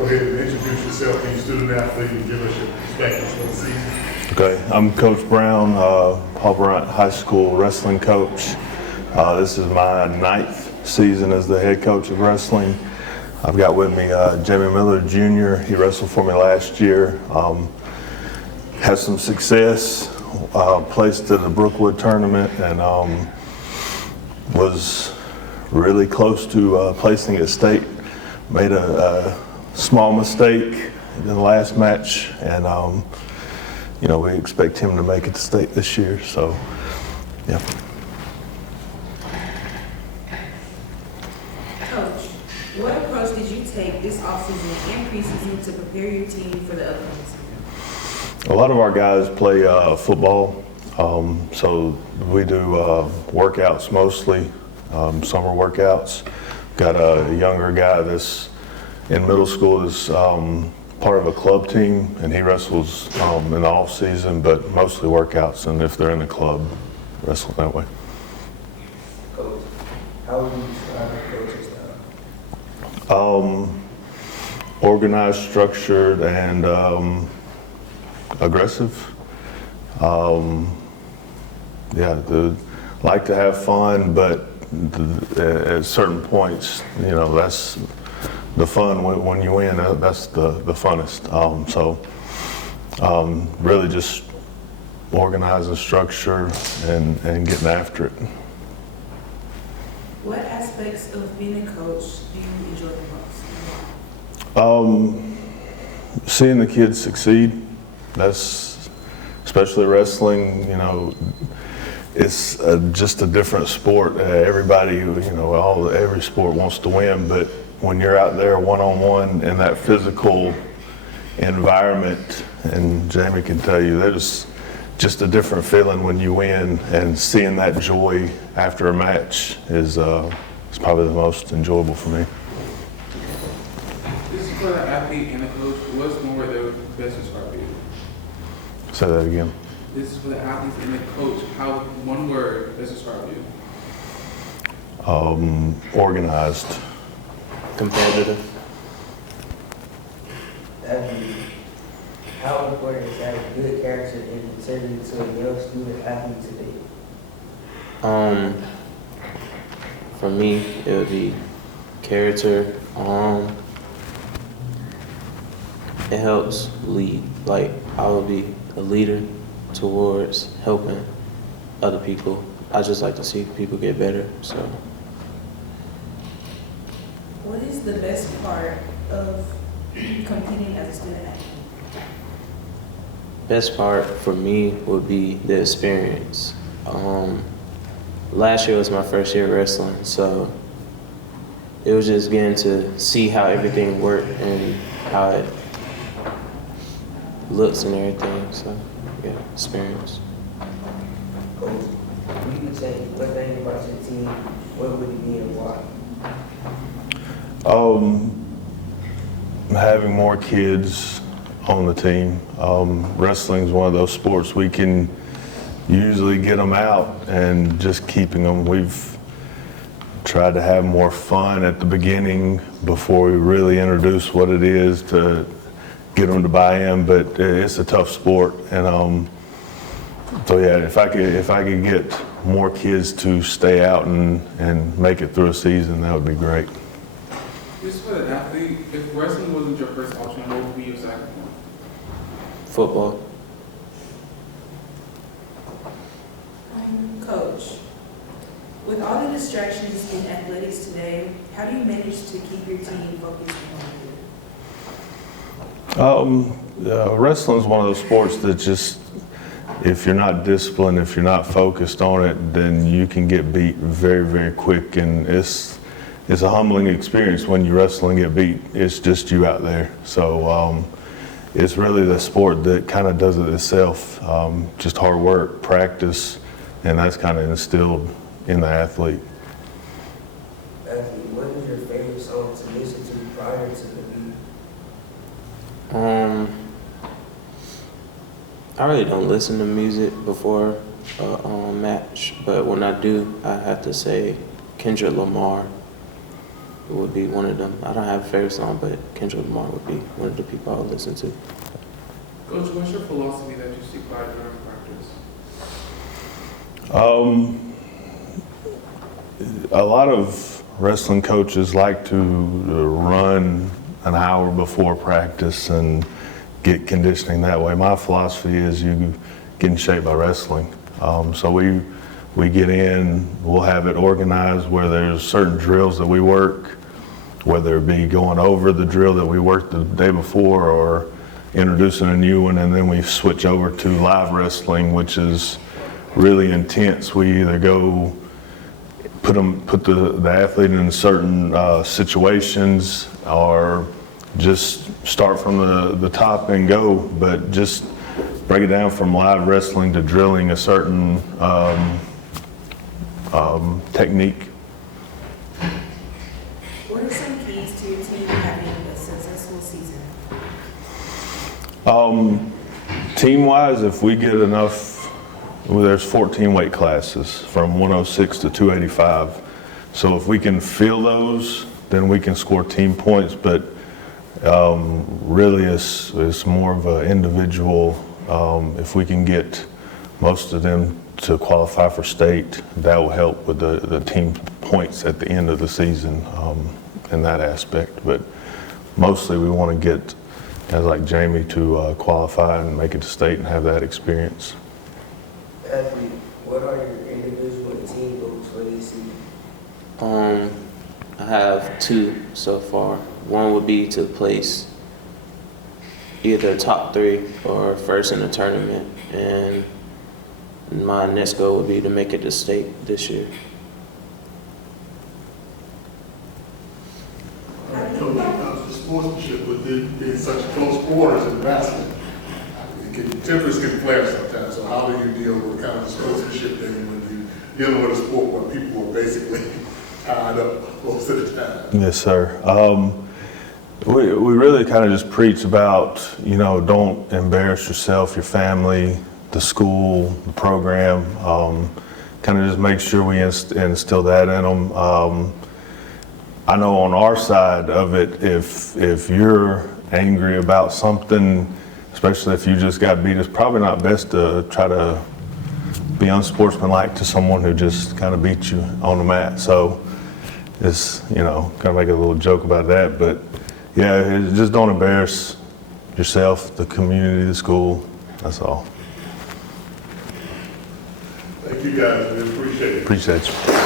go ahead and introduce yourself and your student athlete and give us your perspectives for the season. Okay, I'm Coach Brown, Bryant High School wrestling coach. This is my 9th season as the head coach of wrestling. I've got with me Jamie Miller Jr. He wrestled for me last year. Had some success, placed at the Brookwood tournament, and was really close to placing at state. Made a small mistake in the last match, and you know, we expect him to make it to state this year. So, yeah. Coach, what approach did you take this offseason and preseason to prepare your team for the upcoming season? A lot of our guys play football, so we do workouts mostly, summer workouts. Got a younger guy that's in middle school that's part of a club team, and he wrestles in the off season, but mostly workouts, and if they're in the club, wrestle that way. Coach, how would you describe your coaching style? Organized, structured, and aggressive. Like to have fun, but at certain points, you know, that's the fun. When you win, that's the funnest. Really just organizing, structure, and getting after it. What aspects of being a coach do you enjoy the most? Seeing the kids succeed. That's especially wrestling. You know, it's just a different sport. Everybody, you know, every sport wants to win, but when you're out there one-on-one in that physical environment, and Jamie can tell you, there's just a different feeling when you win, and seeing that joy after a match is probably the most enjoyable for me. This is for the athlete and the coach. What's more the best describe you? Say that again. This is for the athletes and the coach. How one word best describe you? Organized. Competitive. How important is having good character and integrity to a young student athlete today? For me, it would be character. It helps lead. Like, I would be a leader towards helping other people. I just like to see people get better, so. What is the best part of competing as a student athlete? Best part for me would be the experience. Last year was my first year wrestling, so it was just getting to see how everything worked and how it looks and everything. So, yeah, experience. Coach, if you could change one thing about your team, what would it be and why? Having more kids on the team. Wrestling is one of those sports we can usually get them out, and just keeping them. We've tried to have more fun at the beginning before we really introduce what it is to get them to buy in, but it's a tough sport. And so yeah, if I could get more kids to stay out and make it through a season, that would be great. This is for the athlete. If wrestling wasn't your first option, what would be your second one? Football. Coach, with all the distractions in athletics today, how do you manage to keep your team focused on Wrestling is one of those sports that just, if you're not disciplined, if you're not focused on it, then you can get beat very, very quick, and it's a humbling experience when you wrestle and get beat. It's just you out there. So it's really the sport that kind of does it itself. Just hard work, practice, and that's kind of instilled in the athlete. What is your favorite song to listen to prior to the meet? I really don't listen to music before a match, but when I do, I have to say Kendrick Lamar. would be one of them. I don't have a favorite song, but Kendrick Lamar would be one of the people I would listen to. Coach, what's your philosophy that you stick by during practice? A lot of wrestling coaches like to run an hour before practice and get conditioning that way. My philosophy is you get in shape by wrestling. So we get in, we'll have it organized where there's certain drills that we work, whether it be going over the drill that we worked the day before or introducing a new one, and then we switch over to live wrestling, which is really intense. We either go put the athlete in certain situations or just start from the top and go, but just break it down from live wrestling to drilling a certain technique. What are some keys to your team having a successful season? Team-wise, if we get enough, well, there's 14 weight classes from 106 to 285. So if we can fill those, then we can score team points. But really, it's more of an individual. If we can get most of them to qualify for state, that will help with the team points at the end of the season in that aspect. But mostly we want to get guys like Jamie to qualify and make it to state and have that experience. Athlete, what are your individual and team goals for this season? I have 2 so far. One would be to place either top 3 or first in the tournament, and my next goal would be to make it to state this year. Coach, the sportsmanship with it being such close quarters in wrestling, tempers can flare sometimes. So how do you deal with kind of the sportsmanship thing when you're dealing with a sport where people are basically tied up most of the time? Yes, sir. We really kind of just preach about, don't embarrass yourself, your family, the school, the program. Kind of just make sure we instill that in them. I know on our side of it, if you're angry about something, especially if you just got beat, it's probably not best to try to be unsportsmanlike to someone who just kind of beat you on the mat. So it's, kind of make a little joke about that. But yeah, just don't embarrass yourself, the community, the school. That's all. Thank you guys, we appreciate it. Appreciate you.